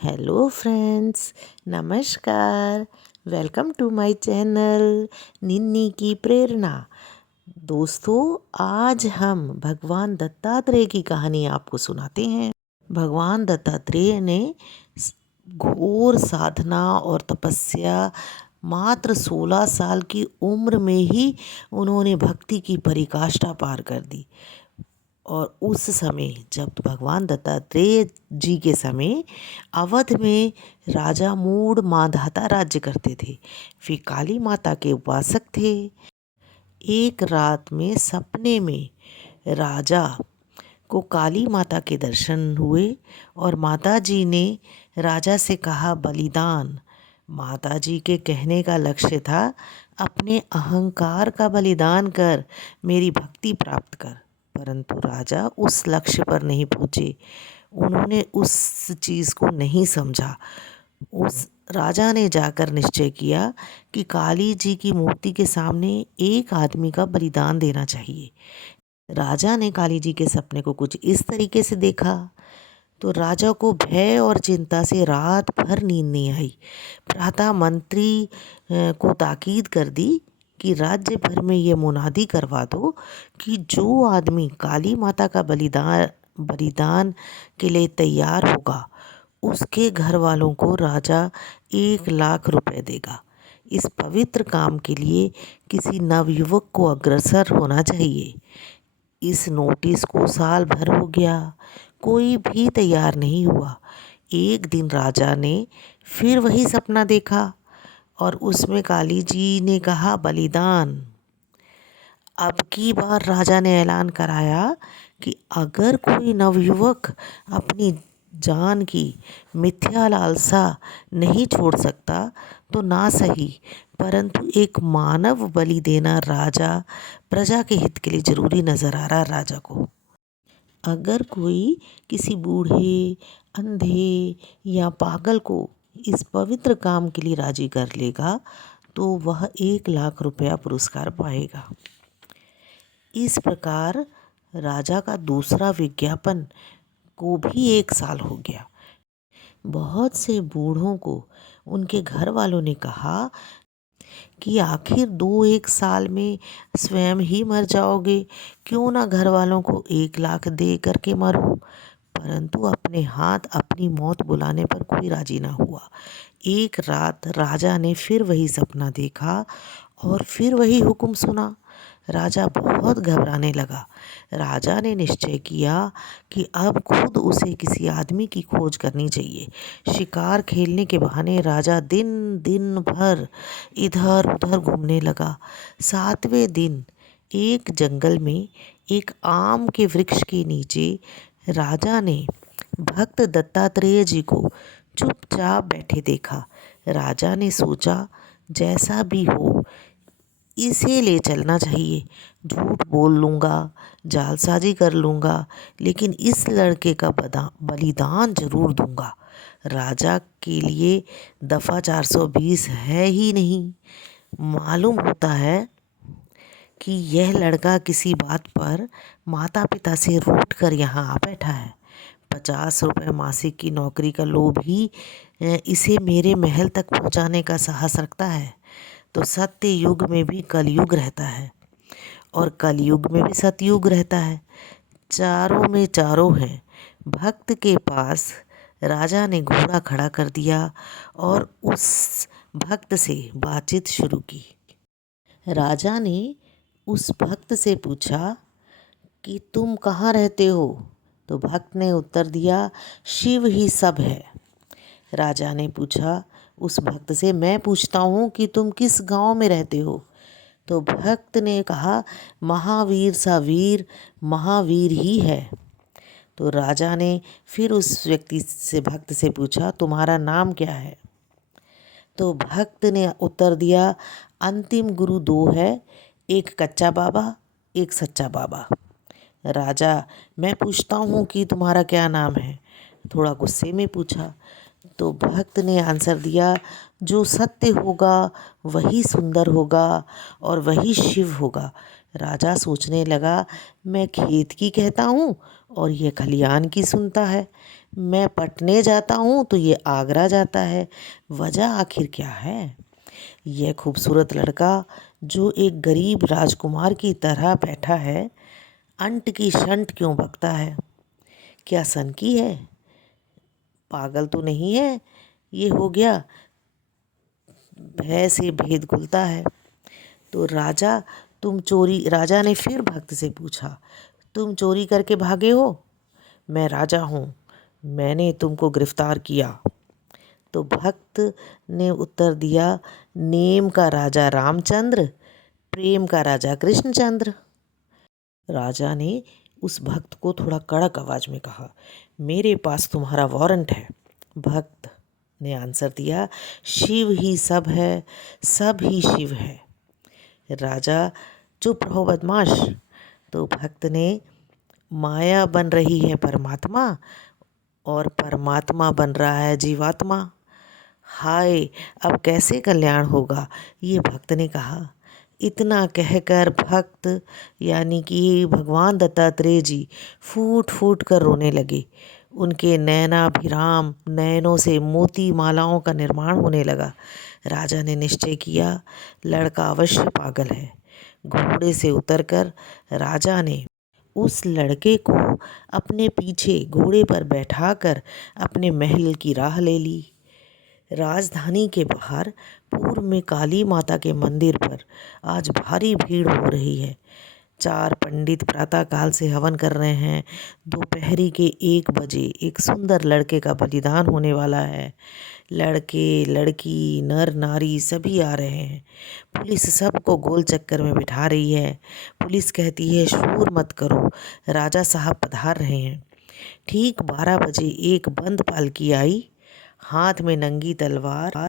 Hello friends, नमस्कार। Welcome to my channel निन्नी की प्रेरणा। दोस्तों, आज हम भगवान दत्तात्रेय की कहानी आपको सुनाते हैं। भगवान दत्तात्रेय ने घोर साधना और तपस्या मात्र 16 साल की उम्र में ही उन्होंने भक्ति की पराकाष्ठा पार कर दी। और उस समय जब भगवान दत्तात्रेय जी के समय अवध में राजा मूढ़ मांधाता राज्य करते थे। वे काली माता के उपासक थे। एक रात में सपने में राजा को काली माता के दर्शन हुए और माता जी ने राजा से कहा, बलिदान। माता जी के कहने का लक्ष्य था, अपने अहंकार का बलिदान कर मेरी भक्ति प्राप्त कर। परंतु राजा उस लक्ष्य पर नहीं पहुँचे। उन्होंने उस चीज़ को नहीं समझा। उस राजा ने जाकर निश्चय किया कि काली जी की मूर्ति के सामने एक आदमी का बलिदान देना चाहिए। राजा ने काली जी के सपने को कुछ इस तरीके से देखा तो राजा को भय और चिंता से रात भर नींद नहीं आई। प्रातः मंत्री को ताकीद कर दी कि राज्य भर में ये मुनादी करवा दो कि जो आदमी काली माता का बलिदान के लिए तैयार होगा उसके घर वालों को राजा 1 लाख रुपए देगा। इस पवित्र काम के लिए किसी नवयुवक को अग्रसर होना चाहिए। इस नोटिस को साल भर हो गया, कोई भी तैयार नहीं हुआ। एक दिन राजा ने फिर वही सपना देखा और उसमें काली जी ने कहा, बलिदान। अब की बार राजा ने ऐलान कराया कि अगर कोई नवयुवक अपनी जान की मिथ्या लालसा नहीं छोड़ सकता तो ना सही, परंतु एक मानव बलि देना राजा प्रजा के हित के लिए जरूरी नजर आ रहा राजा को। अगर कोई किसी बूढ़े, अंधे या पागल को इस पवित्र काम के लिए राजी कर लेगा तो वह 1 लाख रुपया पुरस्कार पाएगा। इस प्रकार राजा का दूसरा विज्ञापन को भी 1 साल हो गया। बहुत से बूढ़ों को उनके घर वालों ने कहा कि आखिर 1 साल में स्वयं ही मर जाओगे, क्यों ना घर वालों को 1 लाख दे करके मरो। परंतु अपने हाथ अपनी मौत बुलाने पर कोई राजी ना हुआ। एक रात राजा ने फिर वही सपना देखा और फिर वही हुक्म सुना। राजा बहुत घबराने लगा। राजा ने निश्चय किया कि अब खुद उसे किसी आदमी की खोज करनी चाहिए। शिकार खेलने के बहाने राजा दिन दिन भर इधर उधर घूमने लगा। 7वें दिन एक जंगल में एक आम के वृक्ष के नीचे राजा ने भक्त दत्तात्रेय जी को चुपचाप बैठे देखा। राजा ने सोचा, जैसा भी हो इसे ले चलना चाहिए। झूठ बोल लूँगा, जालसाजी कर लूँगा, लेकिन इस लड़के का बलिदान जरूर दूंगा। राजा के लिए दफ़ा 420 है ही नहीं। मालूम होता है कि यह लड़का किसी बात पर माता पिता से रूठ कर यहाँ आ बैठा है। 50 रुपये मासिक की नौकरी का लोभ ही इसे मेरे महल तक पहुँचाने का साहस रखता है। तो सत्य युग में भी कलयुग रहता है और कलयुग में भी सतयुग रहता है। चारों में चारों हैं। भक्त के पास राजा ने घोड़ा खड़ा कर दिया और उस भक्त से बातचीत शुरू की। राजा ने उस भक्त से पूछा कि तुम कहाँ रहते हो? तो भक्त ने उत्तर दिया, शिव ही सब है। राजा ने पूछा उस भक्त से, मैं पूछता हूँ कि तुम किस गांव में रहते हो? तो भक्त ने कहा, महावीर सा वीर महावीर ही है। तो राजा ने फिर उस भक्त से पूछा, तुम्हारा नाम क्या है? तो भक्त ने उत्तर दिया, अंतिम गुरु 2 है, एक कच्चा बाबा, एक सच्चा बाबा। राजा, मैं पूछता हूँ कि तुम्हारा क्या नाम है? थोड़ा गुस्से में पूछा। तो भक्त ने आंसर दिया, जो सत्य होगा वही सुंदर होगा और वही शिव होगा। राजा सोचने लगा, मैं खेत की कहता हूँ और यह खलियान की सुनता है। मैं पटने जाता हूँ तो ये आगरा जाता है, वजह आखिर क्या है? यह खूबसूरत लड़का जो एक गरीब राजकुमार की तरह बैठा है, अंट की शंट क्यों बकता है? क्या सनकी है? पागल तो नहीं है? ये हो गया भय से भेद खुलता है। तो राजा ने फिर भक्त से पूछा, तुम चोरी करके भागे हो? मैं राजा हूँ, मैंने तुमको गिरफ्तार किया। तो भक्त ने उत्तर दिया, नेम का राजा रामचंद्र, प्रेम का राजा कृष्णचंद्र। राजा ने उस भक्त को थोड़ा कड़क आवाज में कहा, मेरे पास तुम्हारा वारंट है। भक्त ने आंसर दिया, शिव ही सब है, सब ही शिव है। राजा, चुप रहो बदमाश। तो भक्त ने, माया बन रही है परमात्मा और परमात्मा बन रहा है जीवात्मा। हाय, अब कैसे कल्याण होगा? ये भक्त ने कहा। इतना कहकर भक्त यानी कि भगवान दत्तात्रेय जी फूट फूट कर रोने लगे। उनके नयनाभिराम नयनों से मोती मालाओं का निर्माण होने लगा। राजा ने निश्चय किया, लड़का अवश्य पागल है। घोड़े से उतरकर राजा ने उस लड़के को अपने पीछे घोड़े पर बैठाकर अपने महल की राह ले ली। राजधानी के बाहर पूर्व में काली माता के मंदिर पर आज भारी भीड़ हो रही है। 4 पंडित प्रातःकाल से हवन कर रहे हैं। दोपहरी के 1 बजे एक सुंदर लड़के का बलिदान होने वाला है। लड़के लड़की नर नारी सभी आ रहे हैं। पुलिस सबको गोल चक्कर में बिठा रही है। पुलिस कहती है, शोर मत करो, राजा साहब पधार रहे हैं। ठीक 12 बजे एक बंद पालकी आई। हाथ में नंगी तलवार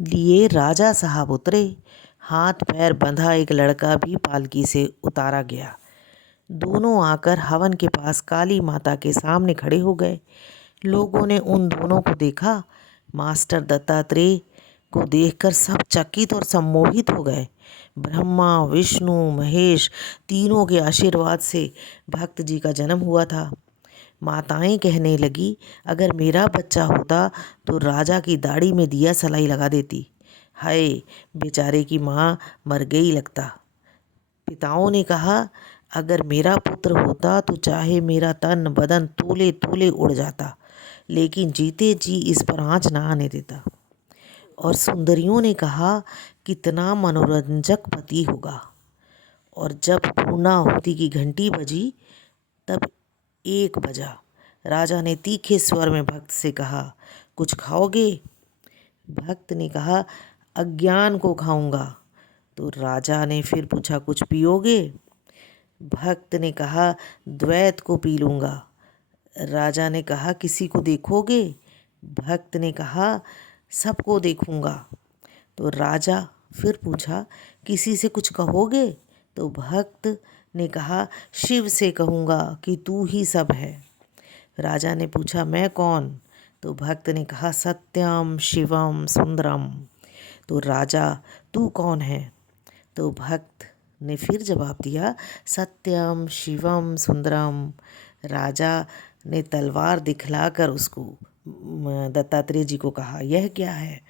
लिए राजा साहब उतरे। हाथ पैर बंधा एक लड़का भी पालकी से उतारा गया। दोनों आकर हवन के पास काली माता के सामने खड़े हो गए। लोगों ने उन दोनों को देखा। मास्टर दत्तात्रेय को देखकर सब चकित और सम्मोहित हो गए। ब्रह्मा विष्णु महेश तीनों के आशीर्वाद से भक्त जी का जन्म हुआ था। माताएं कहने लगी, अगर मेरा बच्चा होता तो राजा की दाढ़ी में दिया सलाई लगा देती। हाय, बेचारे की माँ मर गई लगता। पिताओं ने कहा, अगर मेरा पुत्र होता तो चाहे मेरा तन बदन तोले तोले उड़ जाता, लेकिन जीते जी इस पर आँच ना आने देता। और सुंदरियों ने कहा, कितना मनोरंजक पति होगा। और जब पूर्णाहुति की घंटी बजी तब 1 बजा। राजा ने तीखे स्वर में भक्त से कहा, कुछ खाओगे? भक्त ने कहा, अज्ञान को खाऊंगा। तो राजा ने फिर पूछा, कुछ पियोगे? भक्त ने कहा, द्वैत को पी लूँगा। राजा ने कहा, किसी को देखोगे? भक्त ने कहा, सबको देखूंगा। तो राजा फिर पूछा, किसी से कुछ कहोगे? तो भक्त ने कहा, शिव से कहूँगा कि तू ही सब है। राजा ने पूछा, मैं कौन? तो भक्त ने कहा, सत्यम शिवम सुंदरम। तो राजा, तू कौन है? तो भक्त ने फिर जवाब दिया, सत्यम शिवम सुंदरम। राजा ने तलवार दिखलाकर उसको दत्तात्रेय जी को कहा, यह क्या है?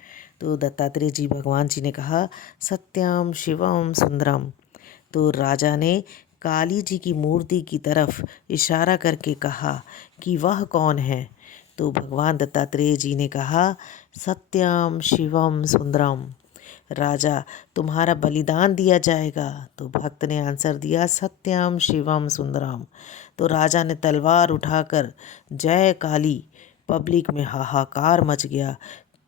तो दत्तात्रेय जी भगवान जी ने कहा, सत्यम शिवम सुंदरम। तो राजा ने काली जी की मूर्ति की तरफ इशारा करके कहा कि वह कौन है? तो भगवान दत्तात्रेय जी ने कहा, सत्यम शिवम सुंदरम। राजा, तुम्हारा बलिदान दिया जाएगा? तो भक्त ने आंसर दिया, सत्यम शिवम सुंदरम। तो राजा ने तलवार उठाकर जय काली। पब्लिक में हाहाकार मच गया।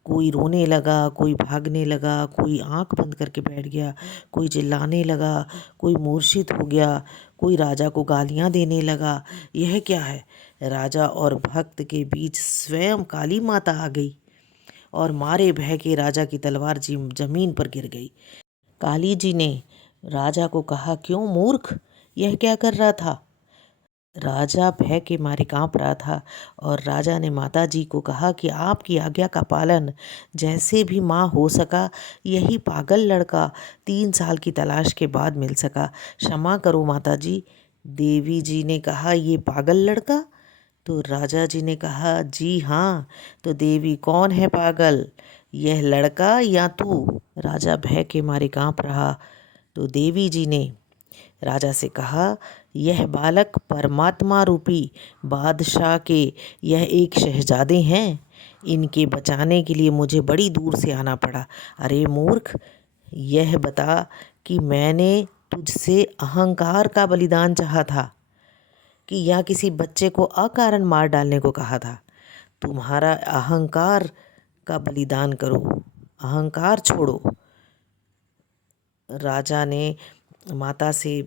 कोई रोने लगा, कोई भागने लगा, कोई आंख बंद करके बैठ गया, कोई चिल्लाने लगा, कोई मूर्छित हो गया, कोई राजा को गालियां देने लगा। यह क्या है? राजा और भक्त के बीच स्वयं काली माता आ गई और मारे भय के राजा की तलवार जमीन पर गिर गई। काली जी ने राजा को कहा, क्यों मूर्ख, यह क्या कर रहा था? राजा भय के मारे कांप रहा था और राजा ने माता जी को कहा कि आपकी आज्ञा का पालन जैसे भी माँ हो सका, यही पागल लड़का 3 साल की तलाश के बाद मिल सका, क्षमा करो माता जी। देवी जी ने कहा, ये पागल लड़का? तो राजा जी ने कहा, जी हाँ। तो देवी, कौन है पागल, यह लड़का या तू? राजा भय के मारे कांप रहा। तो देवी जी ने राजा से कहा, यह बालक परमात्मा रूपी बादशाह के यह एक शहजादे हैं। इनके बचाने के लिए मुझे बड़ी दूर से आना पड़ा। अरे मूर्ख, यह बता कि मैंने तुझसे अहंकार का बलिदान चाहा था कि या किसी बच्चे को अकारण मार डालने को कहा था। तुम्हारा अहंकार का बलिदान करो, अहंकार छोड़ो। राजा ने माता से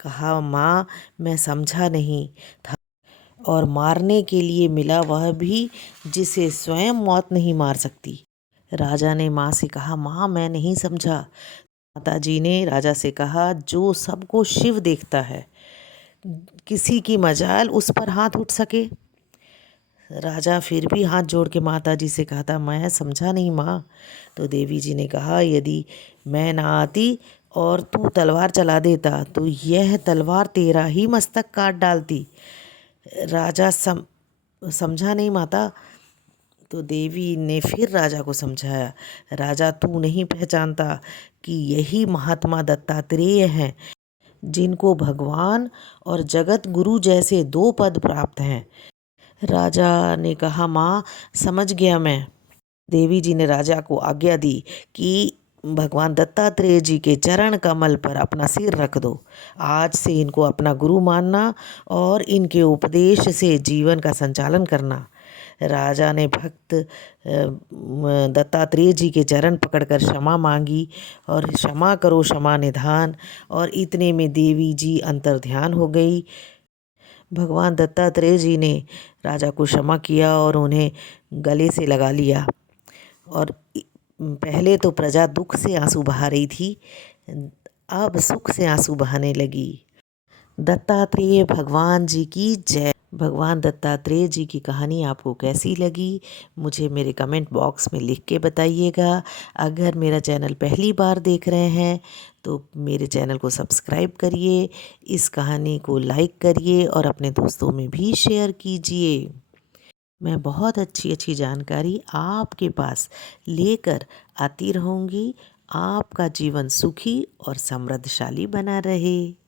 कहा, माँ मैं समझा नहीं था, और मारने के लिए मिला वह भी जिसे स्वयं मौत नहीं मार सकती। राजा ने माँ से कहा, माँ मैं नहीं समझा। माता जी ने राजा से कहा, जो सबको शिव देखता है, किसी की मजाल उस पर हाथ उठ सके। राजा फिर भी हाथ जोड़ के माता जी से कहता, मैं समझा नहीं माँ। तो देवी जी ने कहा, यदि मैं ना आती और तू तलवार चला देता तो यह तलवार तेरा ही मस्तक काट डालती। राजा समझा नहीं माता। तो देवी ने फिर राजा को समझाया, राजा तू नहीं पहचानता कि यही महात्मा दत्तात्रेय हैं, जिनको भगवान और जगत गुरु जैसे दो पद प्राप्त हैं। राजा ने कहा, माँ समझ गया मैं। देवी जी ने राजा को आज्ञा दी कि भगवान दत्तात्रेय जी के चरण कमल पर अपना सिर रख दो। आज से इनको अपना गुरु मानना और इनके उपदेश से जीवन का संचालन करना। राजा ने भक्त दत्तात्रेय जी के चरण पकड़कर क्षमा मांगी, और क्षमा करो क्षमा निधान। और इतने में देवी जी अंतर्ध्यान हो गई। भगवान दत्तात्रेय जी ने राजा को क्षमा किया और उन्हें गले से लगा लिया। और पहले तो प्रजा दुख से आंसू बहा रही थी, अब सुख से आंसू बहाने लगी। दत्तात्रेय भगवान जी की जय। भगवान दत्तात्रेय जी की कहानी आपको कैसी लगी, मुझे मेरे कमेंट बॉक्स में लिख के बताइएगा। अगर मेरा चैनल पहली बार देख रहे हैं तो मेरे चैनल को सब्सक्राइब करिए, इस कहानी को लाइक करिए और अपने दोस्तों में भी शेयर कीजिए। मैं बहुत अच्छी अच्छी जानकारी आपके पास लेकर आती रहूँगी। आपका जीवन सुखी और समृद्धशाली बना रहे।